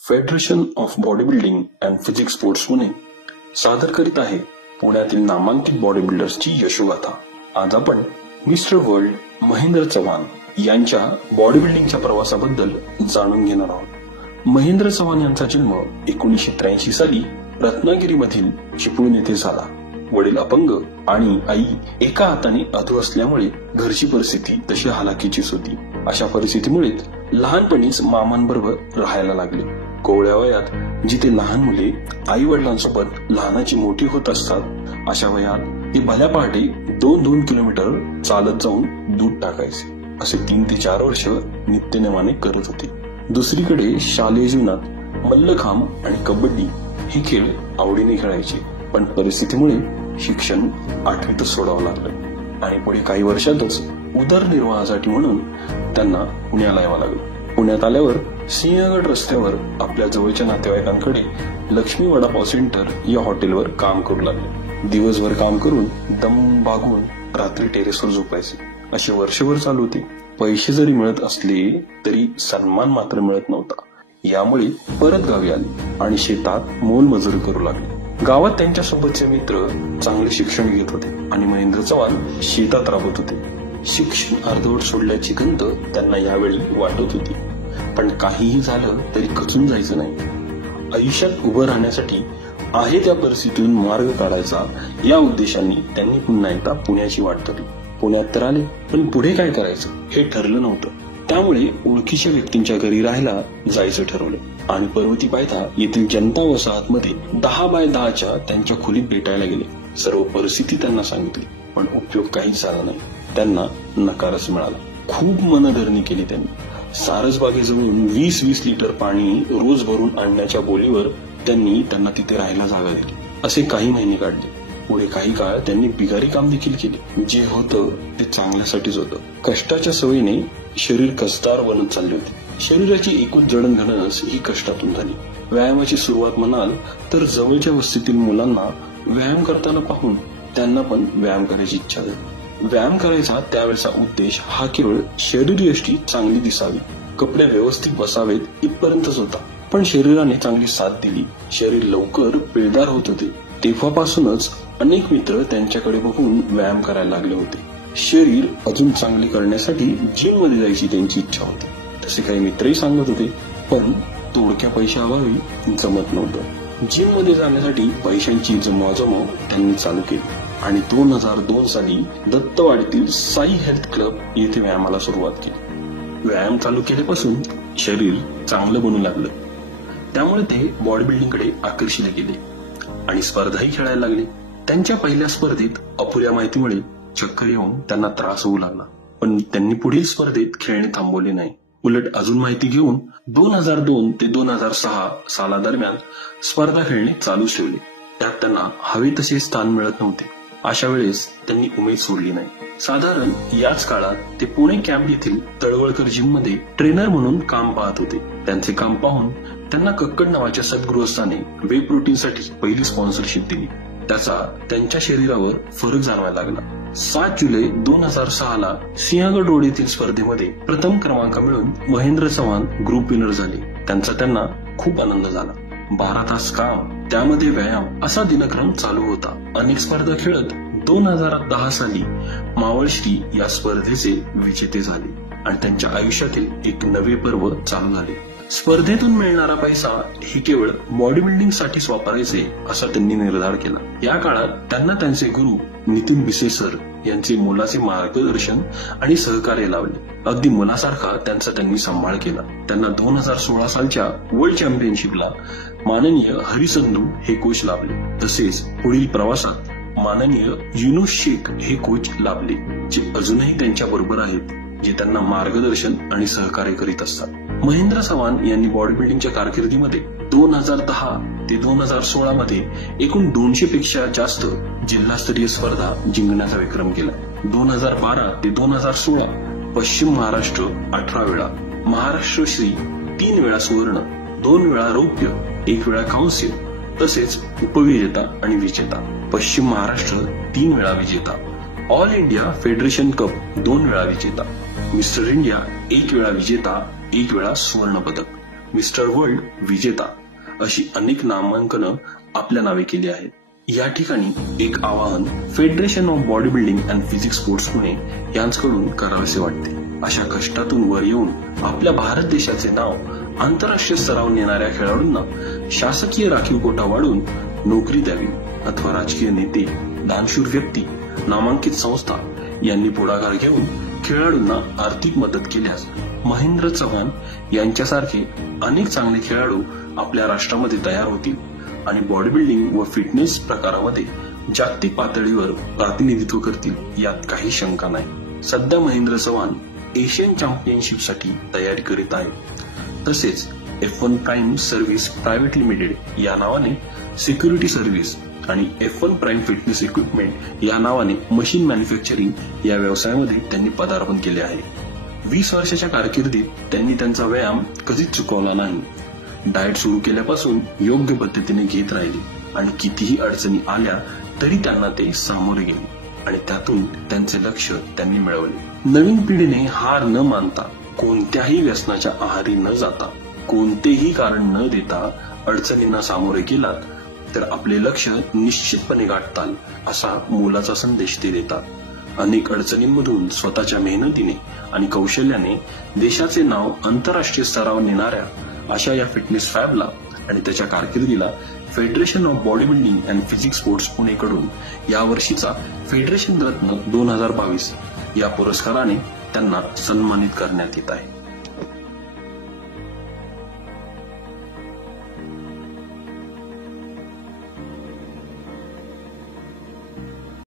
Federation of body building and physique sports Pune सादर करीत आहे पुण्यातील नामांकित बॉडी बिल्डर्सची यशोगाथा। आज आपण मिस्टर वर्ल्ड महेंद्र चव्हाण यांच्या बॉडी बिल्डिंगच्या प्रवासाबद्दल जाणून घेणार आहोत। महेंद्र चव्हाण यांचा जन्म 1983 साली रत्नागिरीमधील चिपळूण येथे झाला। वडील अपंग आणि आई एका हाताने अधू असल्यामुळे घरची परिस्थिती तशी हालाकीचीच होती। अशा परिस्थितीमुळेच लहानपणीच मामांबरोबर राहायला लागले। कोवळ्या वयात जिथे लहान मुले आई वडिलांसोबत लहानाची मोठी होत असतात, अशा वयात ते भल्या पहाटे 2-2 किलोमीटर चालत जाऊन दूध टाकायचे। असे 3 ते 4 वर्ष नित्यनेमाने करत होते। दुसरीकडे शालेय जीवनात मल्लखांब आणि कबड्डी हे खेळ आवडीने खेळायचे, पण परिस्थितीमुळे शिक्षण 8वीतच सोडावं लागलं आणि पुढे काही वर्षातच उदरनिर्वाहासाठी म्हणून त्यांना पुण्याला यावं लागलं। पुण्यात आल्यावर सिंहगड रस्त्यावर आपल्या जवळच्या नातेवाईकांकडे लक्ष्मी वडापाव सेंटर या हॉटेलवर काम करू लागले। दिवसभर काम करून दम भागून रात्री टेरेसवर झोपायचे। असे वर्षभर चालू होते। पैसे जरी मिळत असले तरी सन्मान मात्र मिळत नव्हता। यामुळे परत गावी आले आणि शेतात मोलमजुरी करू लागले। गावात त्यांच्यासोबतचे मित्र चांगले शिक्षण घेत होते आणि महेंद्र चव्हाण शेतात राबत होते। शिक्षण अर्धवट सोडल्याची खंत त्यांना यावेळी वाटत होती, पण काहीही झालं तरी खचून जायचं नाही। आयुष्यात उभं राहण्यासाठी आहे त्या परिस्थितीतून मार्ग काढायचा या उद्देशाने त्यांनी पुन्हा एकदा पुण्याची वाट धरली। पुण्यात तर आले, पण पुढे काय करायचं हे ठरलं नव्हतं। त्यामुळे ओळखीच्या व्यक्तींच्या घरी राहायला जायचं ठरवलं आणि पर्वती पायथा येथील जनता वसाहतमध्ये 10 बाय 10च्या त्यांच्या खोलीत भेटायला गेले। सर्व परिस्थिती त्यांना सांगितली, पण उपयोग काहीच झाला नाही। त्यांना नकारच मिळाला। खूप मनधरणी केली त्यांनी। सारसबागेजवळून 20-20 लिटर पाणी रोज भरून आणण्याच्या बोलीवर त्यांना तिथे राहायला जागा दिली। असे काही महिने काढले। पुढे काही काळ त्यांनी बिगारी काम देखील केले। जे होतं ते चांगल्यासाठीच होतं। कष्टाच्या सवयीने शरीर कसदार बनत चालले होते। शरीराची एकूण जडणघडणच ही कष्टातून झाली। व्यायामाची सुरुवात म्हणाल तर जवळच्या वस्तीतील मुलांना व्यायाम करताना पाहून त्यांना पण व्यायाम करायची इच्छा झाली। व्यायाम करायचा त्यावेळेचा उद्देश हा केवळ शरीरयष्टी चांगली दिसावी, कपडे व्यवस्थित बसावेत इथपर्यंतच होता। पण शरीराने चांगली साथ दिली। शरीर लवकर पिळदार होत होते। तेव्हापासूनच अनेक मित्र त्यांच्याकडे बघून व्यायाम करायला लागले होते। शरीर अजून चांगले करण्यासाठी जिम मध्ये जायची त्यांची इच्छा होती। तसे काही मित्रही सांगत होते, पण तोडक्या पैशाअभावी जमत नव्हतं। जिम मध्ये जाण्यासाठी पैशांची जमवाजमव त्यांनी चालू केली आणि 2002 साली दत्तवाडीतील साई हेल्थ क्लब येथे व्यायामाला सुरुवात केली। व्यायाम चालू केल्यापासून शरीर चांगलं बनू लागलं। त्यामुळे ते बॉडी बिल्डिंग कडे आकर्षित गेले आणि स्पर्धाही खेळायला लागले। त्यांच्या पहिल्या स्पर्धेत अपुऱ्या माहितीमुळे चक्कर येऊन त्यांना त्रास होऊ लागला, पण त्यांनी पुढील स्पर्धेत खेळणे थांबवले नाही। उलट अजून माहिती घेऊन 2002 ते 2006 सालादरम्यान स्पर्धा खेळणे चालूच ठेवले। त्यात त्यांना हवे तसे स्थान मिळत नव्हते। अशा वेळेस त्यांनी उमेद सोडली नाही। साधारण याच काळात ते पुणे कॅम्प येथील तळवळकर जिम मध्ये ट्रेनर म्हणून काम पाहत होते। त्यांचे काम पाहून त्यांना कक्कड नावाच्या सद्गृहस्थाने वे प्रोटीन साठी पहिली स्पॉन्सरशिप दिली। त्याचा त्यांच्या शरीरावर फरक जाणवायला लागला। 7 जुलै 2006 ला सिंहगड रोड येथील स्पर्धेमध्ये प्रथम क्रमांक मिळवून महेंद्र चव्हाण ग्रुप विनर झाले। त्यांना खूप आनंद झाला। 12 तास काम, त्यामध्ये व्यायाम असा दिनक्रम चालू होता। अनेक स्पर्धा खेळत 2010 साली मावळश्री या स्पर्धेचे विजेते झाले आणि त्यांच्या आयुष्यातील एक नवे पर्व चालू झाले। स्पर्धेतून मिळणारा पैसा हे केवळ बॉडी बिल्डिंग साठीच वापरायचे असा त्यांनी निर्धार केला। या काळात त्यांना त्यांचे गुरु नितीन बिसे सर यांचे मोलाचे मार्गदर्शन आणि सहकार्य लाभले। अगदी मुलासारखा त्यांनी सांभाळ केला। त्यांना 2016 सालच्या वर्ल्ड चॅम्पियनशिपला माननीय हरिसंधू हे कोच लाभले। तसेच पुढील प्रवासात माननीय युनुस शेख हे कोच लाभले, जे अजूनही त्यांच्या बरोबर आहेत, जे त्यांना मार्गदर्शन आणि सहकार्य करीत असतात। महेंद्र चव्हाण यांनी बॉडी बिल्डिंगच्या कारकिर्दीमध्ये 2010 ते 2016 मध्ये एकूण 200 पेक्षा जास्त जिल्हास्तरीय स्पर्धा जिंकण्याचा विक्रम केला। 2012 ते 2016 पश्चिम महाराष्ट्र 18 वेळा, महाराष्ट्र श्री 3 वेळा सुवर्ण, 2 वेळा रौप्य, 1 वेळा कांस्य, तसेच उपविजेता आणि विजेता। पश्चिम महाराष्ट्र 3 वेळा विजेता, ऑल इंडिया फेडरेशन कप 2 वेळा विजेता, मिस्टर इंडिया 1 वेळा विजेता, 1 वेळा सुवर्ण पदक, मिस्टर वर्ल्ड विजेता अशी अनेक नामांकनं आपल्या नावे केली आहेत. या ठिकाणी एक आवाहन federation of body building and physique sports Pune यांच्याकडून करावेसे वाटते. अशा कष्टातून वर येऊन आपल्या भारत देशाचे नाव आंतरराष्ट्रीय स्तरावर नेणाऱ्या खेळाडूंना शासकीय राखीव कोटा वाढवून नोकरी द्यावी अथवा राजकीय नेते, दानशूर व्यक्ती, नामांकित संस्था यांनी पुढाकार घेऊन खेळाडूंना आर्थिक मदत केल्यास महेंद्र चव्हाण यांच्यासारखे अनेक चांगले खेळाडू आपल्या राष्ट्रामध्ये तयार होतील आणि बॉडी बिल्डिंग व फिटनेस प्रकारामध्ये जागतिक पातळीवर प्रतिनिधित्व करतील यात काही शंका नाही. सध्या महेंद्र चव्हाण एशियन चॅम्पियनशिपसाठी तयारी करीत आहे. तसेच F1 prime service private limited या नावाने सिक्युरिटी सर्व्हिस आणि F1 प्राईम फिटनेस इक्विपमेंट या नावाने मशीन मॅन्युफॅक्चरिंग या व्यवसायामध्ये त्यांनी पदार्पण केले आहे. 20 वर्षाच्या कारकिर्दीत त्यांनी त्यांचा व्यायाम कधीच चुकवला नाही. डाएट सुरू केल्यापासून योग्य पद्धतीने घेत राहिले आणि कितीही अडचणी आल्या तरी त्यांना ते सामोरे गेले आणि त्यातून त्यांचे लक्ष त्यांनी मिळवले. नवीन पिढीने हार न मानता, कोणत्याही व्यसनाच्या आहारी न जाता, कोणतेही कारण न देता अडचणींना सामोरे गेलात तर आपले लक्ष निश्चितपणे गाठताल असा मोलाचा संदेश ते देतात. अनेक अडचणींमधून स्वतःच्या मेहनतीने आणि कौशल्याने देशाचे नाव आंतरराष्ट्रीय स्तरावर नेणाऱ्या अशा या फिटनेस फॅबला आणि त्याच्या कारकिर्दीला federation of body building and physique sports पुणेकडून यावर्षीचा फेडरेशन रत्न 2022 या पुरस्काराने त्यांना सन्मानित करण्यात येत आहे.